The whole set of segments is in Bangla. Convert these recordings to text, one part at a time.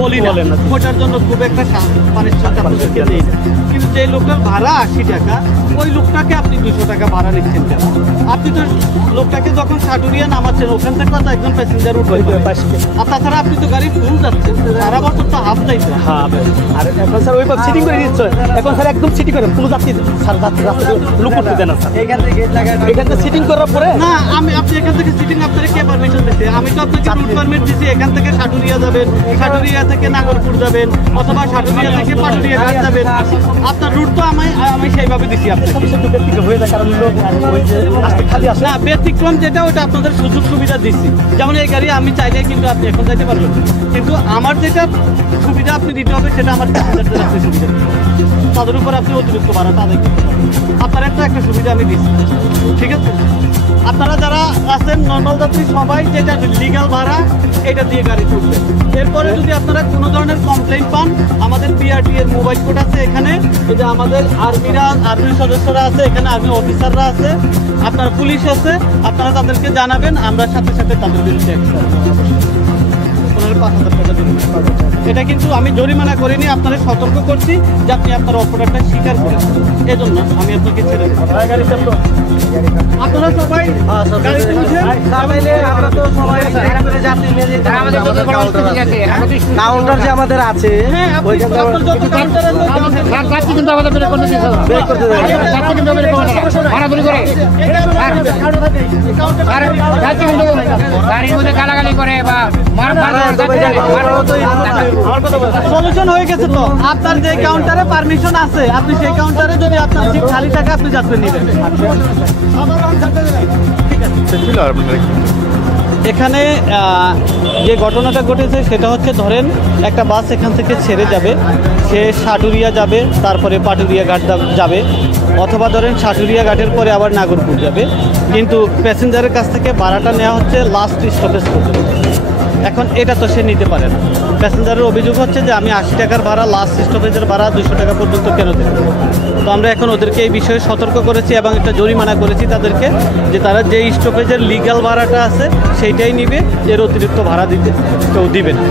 বলি না, ওটার জন্য খুব একটা পানিশমেন্ট আপনাদেরকে দিই না। কিন্তু যে লোকের ভাড়া 80 টাকা, ওই লোকটাকে আপনি 200 টাকা ভাড়া নিচ্ছেন কেন? আপনি তো লোকটাকে যখন সাটুরিয়া নামাচ্ছেন ওখান থেকে তো একজন প্যাসেঞ্জার উঠবে, আর তাছাড়া আপনি তো গাড়ি ফুল যাচ্ছেন, সারা বছর তো হাফ যাইছে। হ্যাঁ, আর এখন স্যার ওইভাবে সিটিং করে দিচ্ছে, এখন স্যার একদম সিটিং করে পুরো যাত্রী লুক করতে দেন স্যার। এখান থেকে সিটিং করার পরে না, আপনি এখান থেকে সিটিং আপনাকে কে পারমিশন দিচ্ছে? আমি তো আপনাকে রুট পারমিট দিচ্ছি, এখান থেকে সাটুরিয়া যাবেন, সাটুরিয়া থেকে নাগরপুর যাবেন, অথবা সাটুরিয়া থেকে পাটুরিয়া ঘাট যাবেন। আপনার রুট তো আমি সেইভাবে দিচ্ছি আপনাকে। হয়ে যায় কারণ ওই যে খালি আসে না, ব্যতিক্রম যেটা ওটা আপনাদের সুযোগ সুবিধা দিচ্ছি। যেমন এই গাড়ি আমি চাইলে কিন্তু আপনি এখন যাইতে পারবেন, কিন্তু আমার যেটা সুবিধা আপনি দিতে হবে সেটা আমার প্যাসেঞ্জারদের আপনি সুবিধা দিতে হবে। তাদের উপর আপনি অতিরিক্ত ভাড়া আদায় করতে পারবেন। আপনার একটা সুবিধা আমি দিচ্ছি, ঠিক আছে? আপনারা যারা আছেন নর্মাল যাত্রী সবাই যেটা লিগ্যাল ভাড়া এটা দিয়ে গাড়ি তুলবেন। এরপরে যদি আপনারা কোনো ধরনের কমপ্লেইন পান, আমাদের বিআরটি এর মোবাইল কোড আছে এখানে, এই যে আমাদের আর্মির সদস্যরা আছে এখানে, আর্মি অফিসাররা আছে, আপনার পুলিশ আছে, আপনারা তাদেরকে জানাবেন, আমরা সাথে সাথে তাদের বিরুদ্ধে অ্যাকশন নেব। 5,000 টাকা জরিমানা। এটা কিন্তু আমি জরিমানা করিনি, আপনাদের সতর্ক করছি যে আপনি আপনার অপরাধটা স্বীকার করেছেন, এজন্য আমি আপনাকে ছেড়ে দেবো। আপনারা সবাই গাড়িতে উঠেন। আমরা তো সবাই কাউন্টার যে আমাদের আছে, হ্যাঁ, আপনি আপনার যত কাউন্টার আছে যাত্রী কিন্তু আমাদের বের করতে দিতে হবে। বের করতে দেবে। যাত্রী কিন্তু বের করতে হবে। ভাড়াভুরি করে। আর যাত্রী কিন্তু গাড়ির মধ্যে গালাগালি করে বা সলিউশন হয়ে গেছে তো। আপনার যে কাউন্টারে পারমিশন আছে, আপনি সেই কাউন্টারে যদি আপনার সিট খালি থাকে আপনি যাত্রী নেবেন। ঠিক আছে। এখানে যে ঘটনাটা ঘটেছে সেটা হচ্ছে, ধরেন একটা বাস এখান থেকে ছেড়ে যাবে, সে সাটুরিয়া যাবে, তারপরে পাটুরিয়া ঘাট যাবে, অথবা ধরেন সাটুরিয়া ঘাটের পরে আবার নাগরপুর যাবে, কিন্তু প্যাসেঞ্জারের কাছ থেকে ভাড়াটা নেওয়া হচ্ছে লাস্ট স্টপেজ পর্যন্ত। এখন এটা তো সে নিতে পারে না। প্যাসেঞ্জারের অভিযোগ হচ্ছে যে আমি 80 টাকার ভাড়া, লাস্ট স্টপেজের ভাড়া 200 টাকা পর্যন্ত কেন দেব? তো আমরা এখন ওদেরকে এই বিষয়ে সতর্ক করেছি এবং একটা জরিমানা করেছি তাদেরকে, যে তারা যে স্টপেজের লিগ্যাল ভাড়াটা আছে সেইটাই নিবে, এর অতিরিক্ত ভাড়া দিতে কেউ দিবে না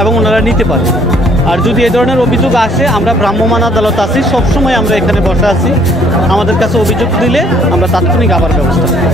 এবং ওনারা নিতে পারে। আর যদি এই ধরনের অভিযোগ আসে, আমরা ভ্রাম্যমাণ আদালত আছি, সবসময় আমরা এখানে বসে আছি, আমাদের কাছে অভিযোগ দিলে আমরা তাৎক্ষণিক আবার ব্যবস্থা করি।